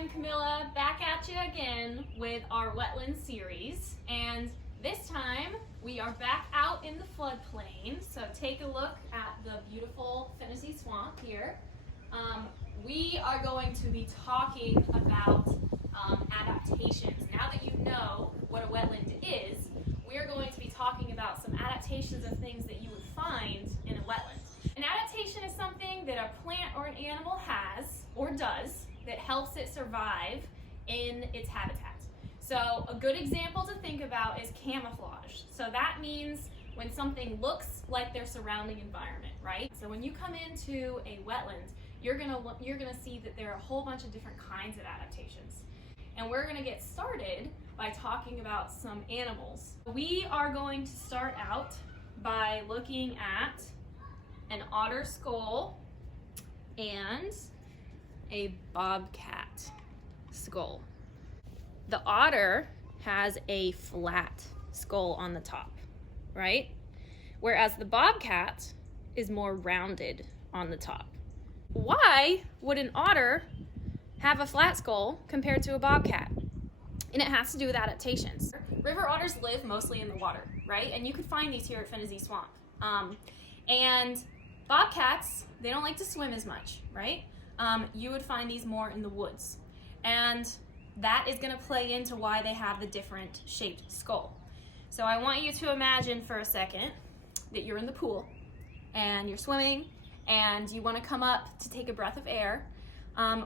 I'm Camilla, back at you again with our wetland series, and this time we are back out in the floodplain. So take a look at the beautiful Phinizy Swamp here. We are going to be talking about adaptations. Now that you know what a wetland is, we are going to be talking about some adaptations of things that you would find in a wetland. An adaptation is something that a plant or an animal has or does that helps it survive in its habitat. So a good example to think about is camouflage. So that means when something looks like their surrounding environment, right? So when you come into a wetland, you're gonna see that there are a whole bunch of different kinds of adaptations. And we're gonna get started by talking about some animals. We are going to start out by looking at an otter skull and a bobcat skull. The otter has a flat skull on the top, right? Whereas the bobcat is more rounded on the top. Why would an otter have a flat skull compared to a bobcat? And it has to do with adaptations. River otters live mostly in the water, right? And you could find these here at Phinizy Swamp. And bobcats, they don't like to swim as much, right? You would find these more in the woods. And that is gonna play into why they have the different shaped skull. So I want you to imagine for a second that you're in the pool and you're swimming and you wanna come up to take a breath of air.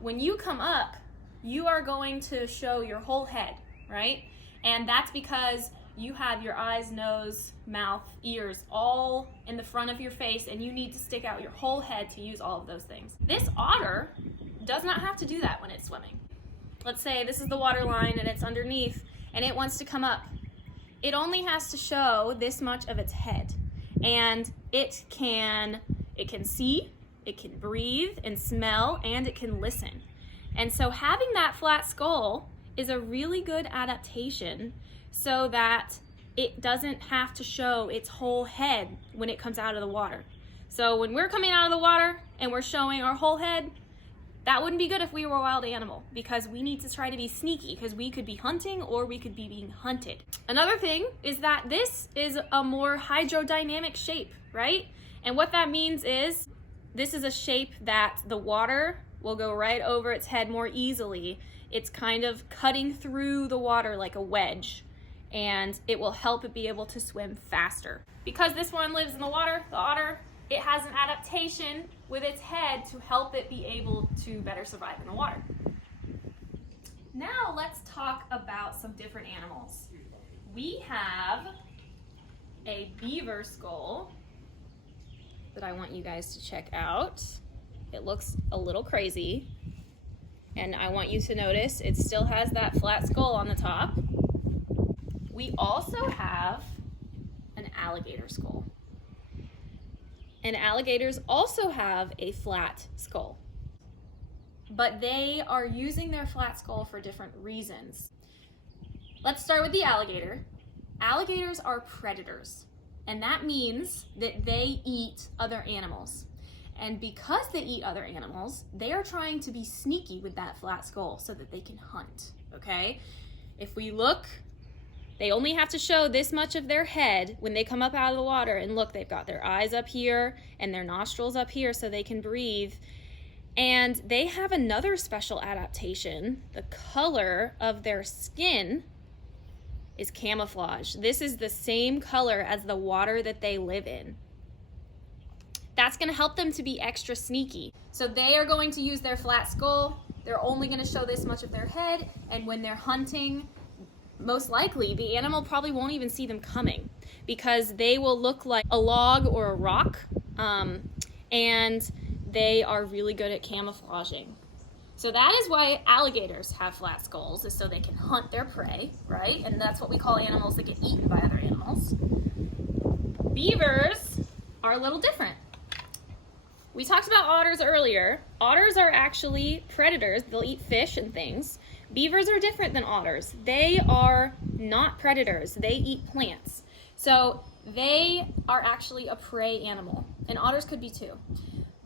When you come up, you are going to show your whole head, right? And that's because you have your eyes, nose, mouth, ears all in the front of your face, and you need to stick out your whole head to use all of those things. This otter does not have to do that when it's swimming. Let's say this is the water line and it's underneath and it wants to come up. It only has to show this much of its head, and it can see, it can breathe and smell, and it can listen. And so having that flat skull is a really good adaptation so that it doesn't have to show its whole head when it comes out of the water. So when we're coming out of the water and we're showing our whole head, that wouldn't be good if we were a wild animal, because we need to try to be sneaky, because we could be hunting or we could be being hunted. Another thing is that this is a more hydrodynamic shape, right? And what that means is this is a shape that the water will go right over its head more easily. It's kind of cutting through the water like a wedge, and it will help it be able to swim faster. Because this one lives in the water, the otter, it has an adaptation with its head to help it be able to better survive in the water. Now let's talk about some different animals. We have a beaver skull that I want you guys to check out. It looks a little crazy, and I want you to notice it still has that flat skull on the top. We also have an alligator skull. And alligators also have a flat skull, but they are using their flat skull for different reasons. Let's start with the alligator. Alligators are predators, and that means that they eat other animals. And because they eat other animals, they are trying to be sneaky with that flat skull so that they can hunt, okay? If we look, they only have to show this much of their head when they come up out of the water, and look, they've got their eyes up here and their nostrils up here so they can breathe. And they have another special adaptation. The color of their skin is camouflage. This is the same color as the water that they live in. That's gonna help them to be extra sneaky. So they are going to use their flat skull. They're only gonna show this much of their head, and when they're hunting, most likely the animal probably won't even see them coming, because they will look like a log or a rock, and they are really good at camouflaging. So that is why alligators have flat skulls, is so they can hunt their prey, right? And that's what we call animals that get eaten by other animals. Beavers are a little different. We talked about otters earlier. Otters are actually predators. They'll eat fish and things. Beavers are different than otters. They are not predators. They eat plants. So they are actually a prey animal, and otters could be too.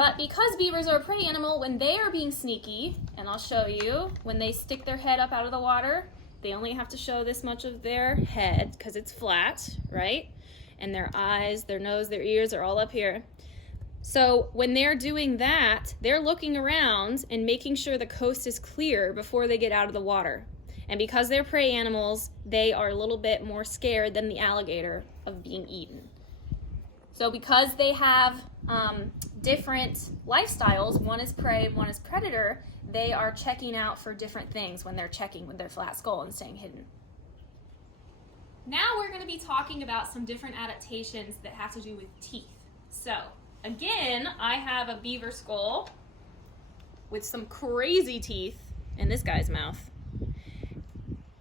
But because beavers are a prey animal, when they are being sneaky, and I'll show you, when they stick their head up out of the water, they only have to show this much of their head because it's flat, right? And their eyes, their nose, their ears are all up here. So when they're doing that, they're looking around and making sure the coast is clear before they get out of the water. And because they're prey animals, they are a little bit more scared than the alligator of being eaten. So because they have different lifestyles, one is prey, one is predator, they are checking out for different things when they're checking with their flat skull and staying hidden. Now we're going to be talking about some different adaptations that have to do with teeth. So again, I have a beaver skull with some crazy teeth in this guy's mouth.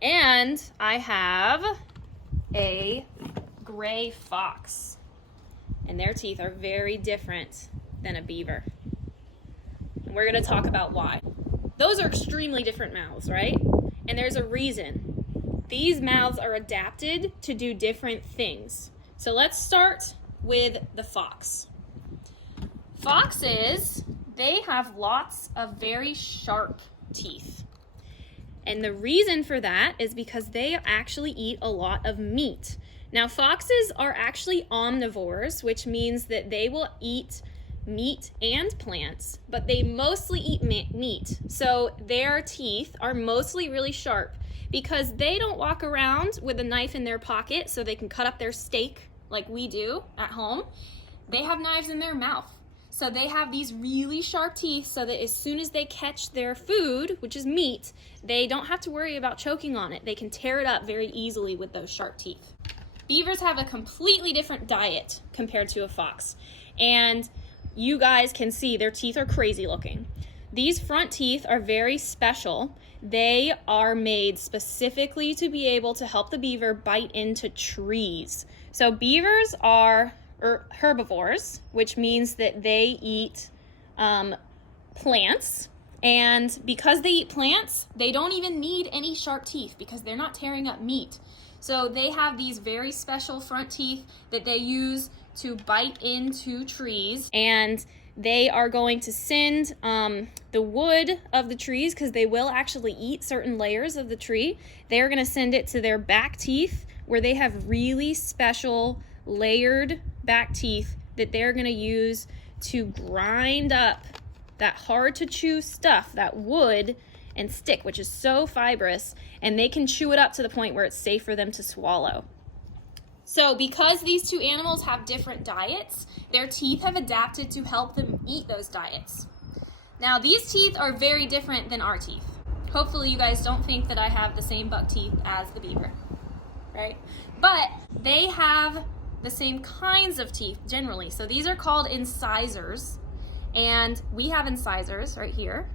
And I have a gray fox. And their teeth are very different than a beaver. And we're going to talk about why. Those are extremely different mouths, right? And there's a reason. These mouths are adapted to do different things. So let's start with the fox. Foxes, they have lots of very sharp teeth. And the reason for that is because they actually eat a lot of meat. Now, foxes are actually omnivores, which means that they will eat meat and plants, but they mostly eat meat. So their teeth are mostly really sharp because they don't walk around with a knife in their pocket so they can cut up their steak like we do at home. They have knives in their mouth. So they have these really sharp teeth so that as soon as they catch their food, which is meat, they don't have to worry about choking on it. They can tear it up very easily with those sharp teeth. Beavers have a completely different diet compared to a fox. And you guys can see their teeth are crazy looking. These front teeth are very special. They are made specifically to be able to help the beaver bite into trees. So beavers are herbivores, which means that they eat plants. And because they eat plants, they don't even need any sharp teeth because they're not tearing up meat. So they have these very special front teeth that they use to bite into trees, and they are going to send the wood of the trees, because they will actually eat certain layers of the tree. They are going to send it to their back teeth, where they have really special layered back teeth that they're going to use to grind up that hard to chew stuff, that wood and stick, which is so fibrous, and they can chew it up to the point where it's safe for them to swallow. So because these two animals have different diets, their teeth have adapted to help them eat those diets. Now these teeth are very different than our teeth. Hopefully you guys don't think that I have the same buck teeth as the beaver, right? But they have the same kinds of teeth generally. So these are called incisors, and we have incisors right here.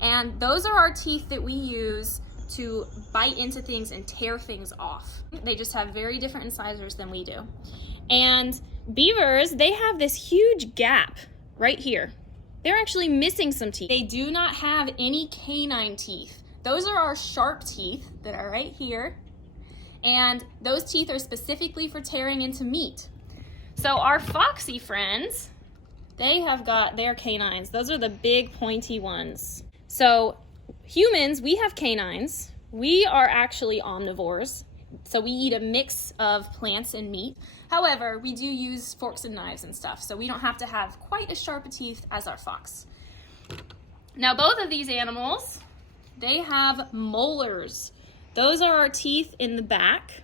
And those are our teeth that we use to bite into things and tear things off. They just have very different incisors than we do. And beavers, they have this huge gap right here. They're actually missing some teeth. They do not have any canine teeth. Those are our sharp teeth that are right here. And those teeth are specifically for tearing into meat. So our foxy friends, they have got their canines. Those are the big pointy ones. So humans, we have canines. We are actually omnivores. So we eat a mix of plants and meat. However, we do use forks and knives and stuff, so we don't have to have quite as sharp a teeth as our fox. Now both of these animals, they have molars. Those are our teeth in the back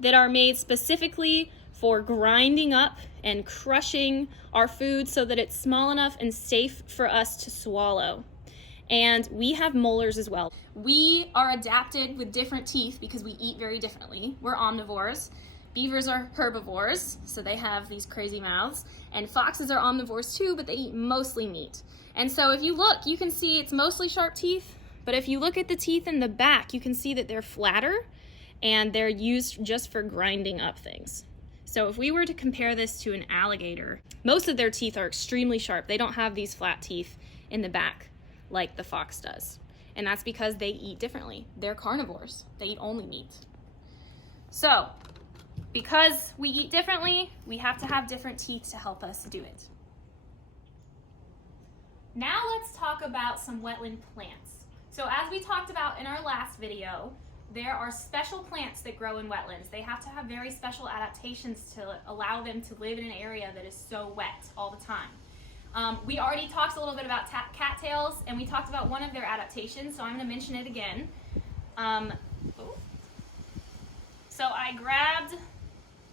that are made specifically for grinding up and crushing our food so that it's small enough and safe for us to swallow. And we have molars as well. We are adapted with different teeth because we eat very differently. We're omnivores. Beavers are herbivores, so they have these crazy mouths. And foxes are omnivores too, but they eat mostly meat. And so if you look, you can see it's mostly sharp teeth, but if you look at the teeth in the back, you can see that they're flatter and they're used just for grinding up things. So if we were to compare this to an alligator, most of their teeth are extremely sharp. They don't have these flat teeth in the back like the fox does. And that's because they eat differently. They're carnivores. They eat only meat. So, because we eat differently, we have to have different teeth to help us do it. Now let's talk about some wetland plants. So as we talked about in our last video, there are special plants that grow in wetlands. They have to have very special adaptations to allow them to live in an area that is so wet all the time. We already talked a little bit about cattails, and we talked about one of their adaptations, so I'm going to mention it again. So I grabbed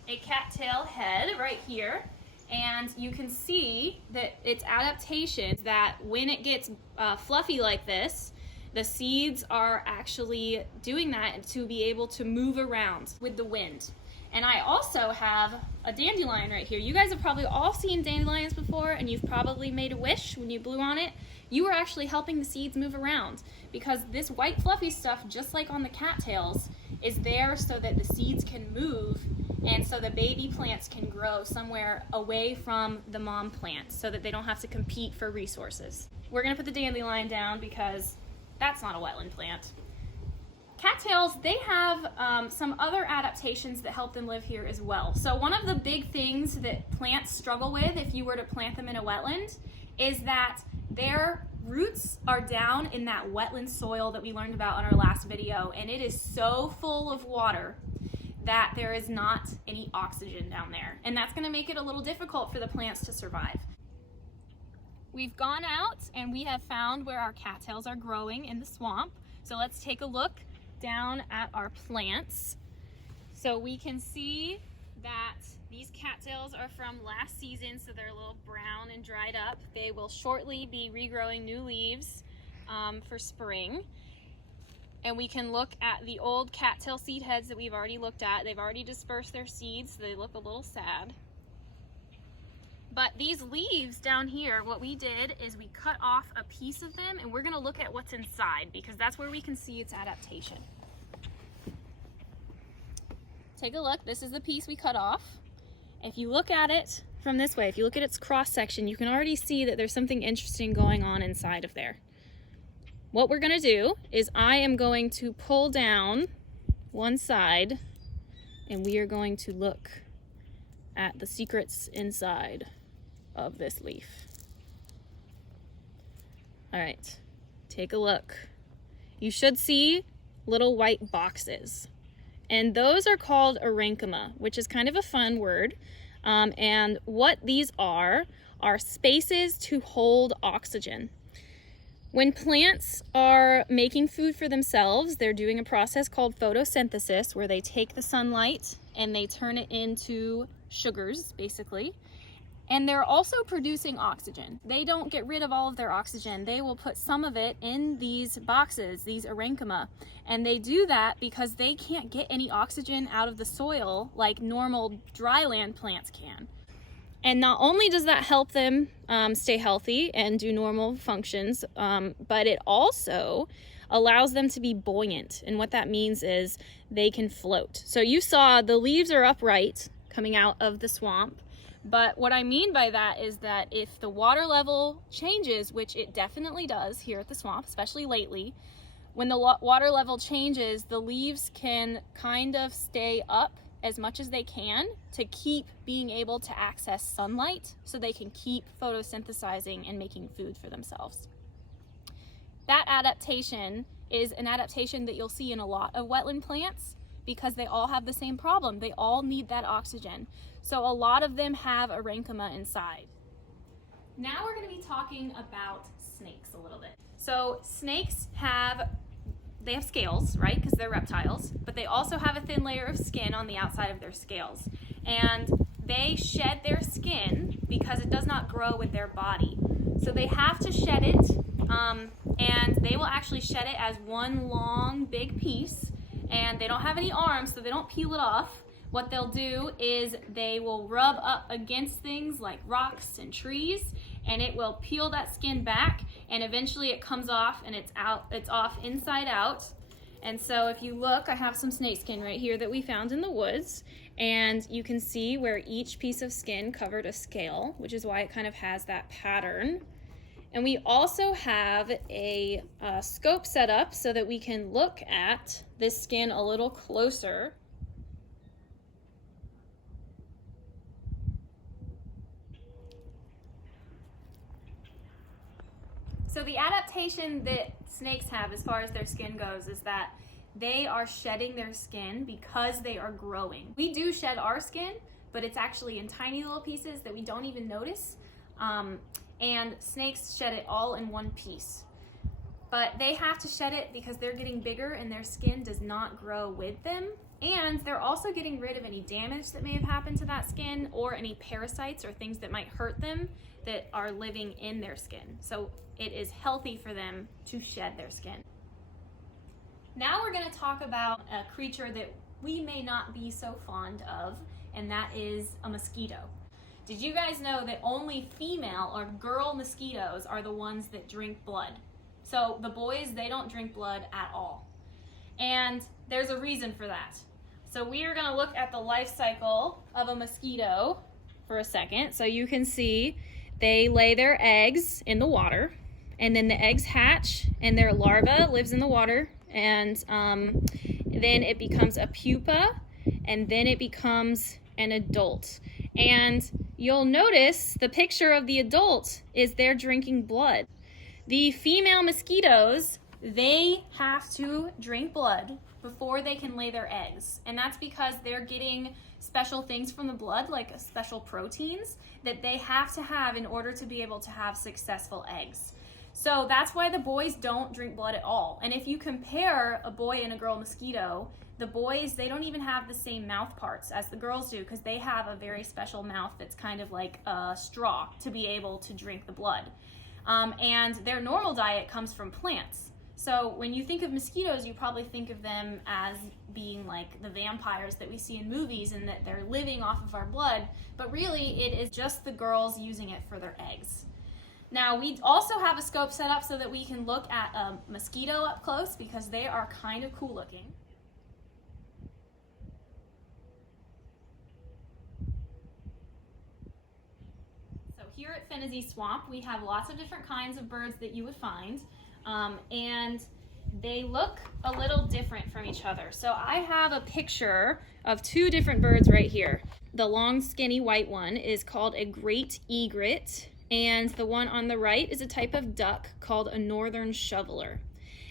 a cattail head right here, and you can see that its adaptation that when it gets fluffy like this, the seeds are actually doing that to be able to move around with the wind. And I also have a dandelion right here. You guys have probably all seen dandelions before, and you've probably made a wish when you blew on it. You were actually helping the seeds move around, because this white fluffy stuff, just like on the cattails, is there so that the seeds can move and so the baby plants can grow somewhere away from the mom plant so that they don't have to compete for resources. We're gonna put the dandelion down because that's not a wetland plant. Cattails, they have some other adaptations that help them live here as well. So one of the big things that plants struggle with if you were to plant them in a wetland is that their roots are down in that wetland soil that we learned about in our last video, and it is so full of water that there is not any oxygen down there. And that's gonna make it a little difficult for the plants to survive. We've gone out and we have found where our cattails are growing in the swamp. So let's take a look down at our plants. So we can see that these cattails are from last season, so they're a little brown and dried up. They will shortly be regrowing new leaves for spring. And we can look at the old cattail seed heads that we've already looked at. They've already dispersed their seeds, so they look a little sad. But these leaves down here, what we did is we cut off a piece of them, and we're gonna look at what's inside because that's where we can see its adaptation. Take a look, this is the piece we cut off. If you look at it from this way, if you look at its cross section, you can already see that there's something interesting going on inside of there. What we're gonna do is I am going to pull down one side and we are going to look at the secrets inside of this leaf. All right, take a look. You should see little white boxes, and those are called parenchyma, which is kind of a fun word. And what these are spaces to hold oxygen. When plants are making food for themselves, they're doing a process called photosynthesis, where they take the sunlight and they turn it into sugars, basically. And they're also producing oxygen. They don't get rid of all of their oxygen. They will put some of it in these boxes, these parenchyma. And they do that because they can't get any oxygen out of the soil like normal dry land plants can. And not only does that help them stay healthy and do normal functions, but it also allows them to be buoyant. And what that means is they can float. So you saw the leaves are upright coming out of the swamp. But what I mean by that is that if the water level changes, which it definitely does here at the swamp, especially lately, when the water level changes, the leaves can kind of stay up as much as they can to keep being able to access sunlight so they can keep photosynthesizing and making food for themselves. That adaptation is an adaptation that you'll see in a lot of wetland plants because they all have the same problem. They all need that oxygen. So a lot of them have parenchyma inside. Now we're going to be talking about snakes a little bit. So snakes have scales, right? Because they're reptiles, but they also have a thin layer of skin on the outside of their scales. And they shed their skin because it does not grow with their body. So they have to shed it, and they will actually shed it as one long big piece, and they don't have any arms, so they don't peel it off. What they'll do is they will rub up against things like rocks and trees, and it will peel that skin back, and eventually it comes off and it's off inside out. And so if you look, I have some snake skin right here that we found in the woods, and you can see where each piece of skin covered a scale, which is why it kind of has that pattern. And we also have a scope set up so that we can look at this skin a little closer. So the adaptation that snakes have as far as their skin goes is that they are shedding their skin because they are growing. We do shed our skin, but it's actually in tiny little pieces that we don't even notice. And snakes shed it all in one piece. But they have to shed it because they're getting bigger and their skin does not grow with them. And they're also getting rid of any damage that may have happened to that skin or any parasites or things that might hurt them that are living in their skin. So it is healthy for them to shed their skin. Now we're going to talk about a creature that we may not be so fond of, and that is a mosquito. Did you guys know that only female or girl mosquitoes are the ones that drink blood? So the boys, they don't drink blood at all. And there's a reason for that. So we are going to look at the life cycle of a mosquito for a second. So you can see they lay their eggs in the water, and then the eggs hatch, and their larva lives in the water, and then it becomes a pupa, and then it becomes an adult. And you'll notice the picture of the adult is they're drinking blood. The female mosquitoes, they have to drink blood before they can lay their eggs. And that's because they're getting special things from the blood, like special proteins, that they have to have in order to be able to have successful eggs. So that's why the boys don't drink blood at all. And if you compare a boy and a girl mosquito, the boys, they don't even have the same mouth parts as the girls do, because they have a very special mouth that's kind of like a straw to be able to drink the blood. And their normal diet comes from plants. So when you think of mosquitoes, you probably think of them as being like the vampires that we see in movies and that they're living off of our blood, but really it is just the girls using it for their eggs. Now we also have a scope set up so that we can look at a mosquito up close because they are kind of cool looking. So here at Phinizy Swamp, we have lots of different kinds of birds that you would find. And they look a little different from each other. So I have a picture of two different birds right here. The long skinny white one is called a great egret, and the one on the right is a type of duck called a northern shoveler.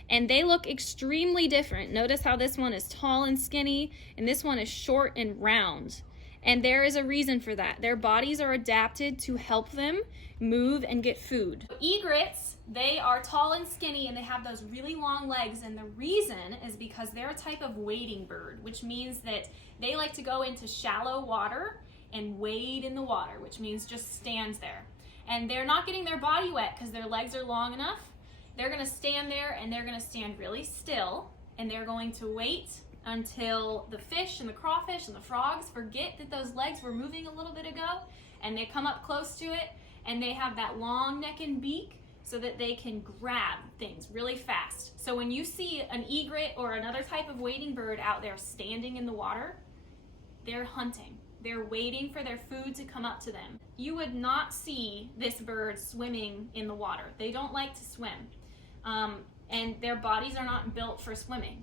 And they look extremely different. Notice how this one is tall and skinny, and this one is short and round. And there is a reason for that. Their bodies are adapted to help them move and get food. Egrets, they are tall and skinny and they have those really long legs, and the reason is because they're a type of wading bird, which means that they like to go into shallow water and wade in the water, which means just stands there. And they're not getting their body wet because their legs are long enough. They're gonna stand there and they're gonna stand really still, and they're going to wait until the fish and the crawfish and the frogs forget that those legs were moving a little bit ago, and they come up close to it, and they have that long neck and beak so that they can grab things really fast. So when you see an egret or another type of wading bird out there standing in the water, they're hunting. They're waiting for their food to come up to them. You would not see this bird swimming in the water. They don't like to swim, and their bodies are not built for swimming.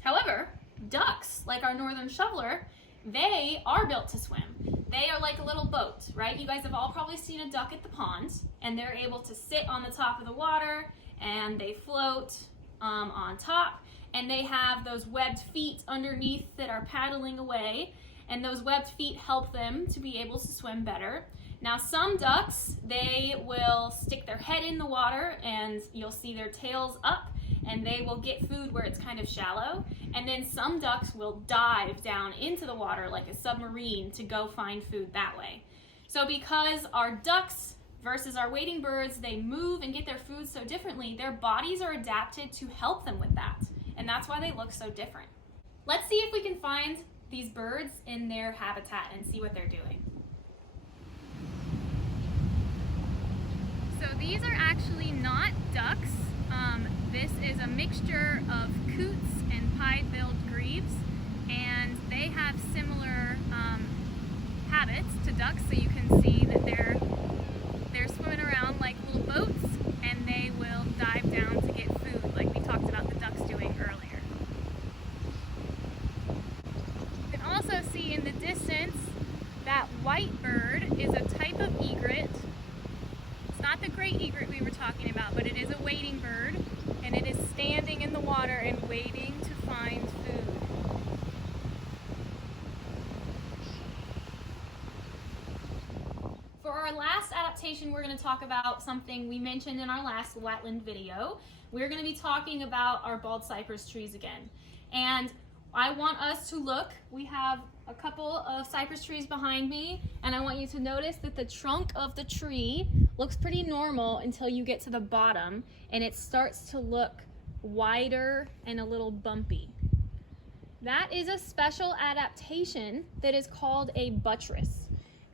However, ducks, like our northern shoveler, they are built to swim. They are like a little boat, right? You guys have all probably seen a duck at the pond, and they're able to sit on the top of the water, and they float on top, and they have those webbed feet underneath that are paddling away, and those webbed feet help them to be able to swim better. Now some ducks, they will stick their head in the water, and you'll see their tails up, and they will get food where it's kind of shallow. And then some ducks will dive down into the water like a submarine to go find food that way. So because our ducks versus our wading birds, they move and get their food so differently, their bodies are adapted to help them with that. And that's why they look so different. Let's see if we can find these birds in their habitat and see what they're doing. So these are actually not ducks. This is a mixture of coots and pied-billed grebes, and they have similar habits to ducks. So you can see that they're swimming around like little boats, and they will dive down to get food, like we talked about the ducks doing earlier. You can also see in the distance that white bird is a type of egret. It's not the great egret we were talking about. adaptation, we're going to talk about something we mentioned in our last wetland video. We're going to be talking about our bald cypress trees again. And I want us to look, we have a couple of cypress trees behind me, and I want you to notice that the trunk of the tree looks pretty normal until you get to the bottom, and it starts to look wider and a little bumpy. That is a special adaptation that is called a buttress.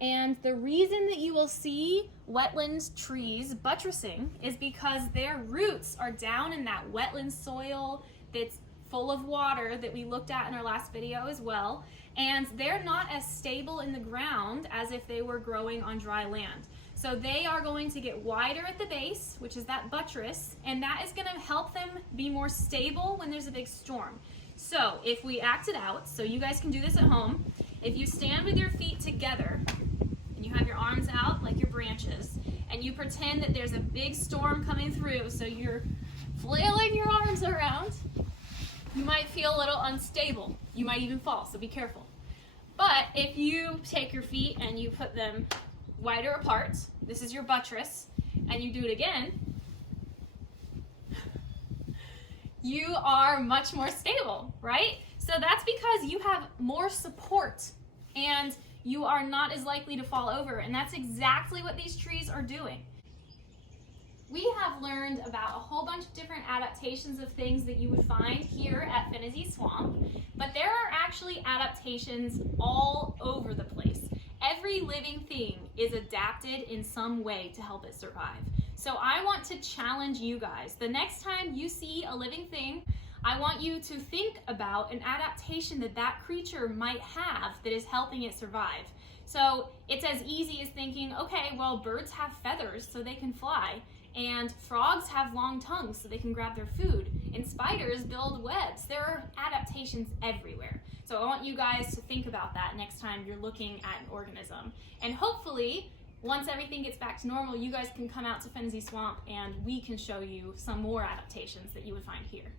And the reason that you will see wetland trees buttressing is because their roots are down in that wetland soil that's full of water that we looked at in our last video as well. And they're not as stable in the ground as if they were growing on dry land. So they are going to get wider at the base, which is that buttress, and that is going to help them be more stable when there's a big storm. So if we act it out, so you guys can do this at home, if you stand with your feet together and you have your arms out like your branches, and you pretend that there's a big storm coming through, so you're flailing your arms around, you might feel a little unstable. You might even fall, so be careful. But if you take your feet and you put them wider apart, this is your buttress, and you do it again, you are much more stable, right? So that's because you have more support and you are not as likely to fall over, and that's exactly what these trees are doing. We have learned about a whole bunch of different adaptations of things that you would find here at Phinizy Swamp, but there are actually adaptations all over the place. Every living thing is adapted in some way to help it survive. So I want to challenge you guys. The next time you see a living thing, I want you to think about an adaptation that that creature might have that is helping it survive. So it's as easy as thinking, okay, well, birds have feathers so they can fly, and frogs have long tongues so they can grab their food, and spiders build webs. There are adaptations everywhere. So I want you guys to think about that next time you're looking at an organism. And hopefully, once everything gets back to normal, you guys can come out to Phinizy Swamp and we can show you some more adaptations that you would find here.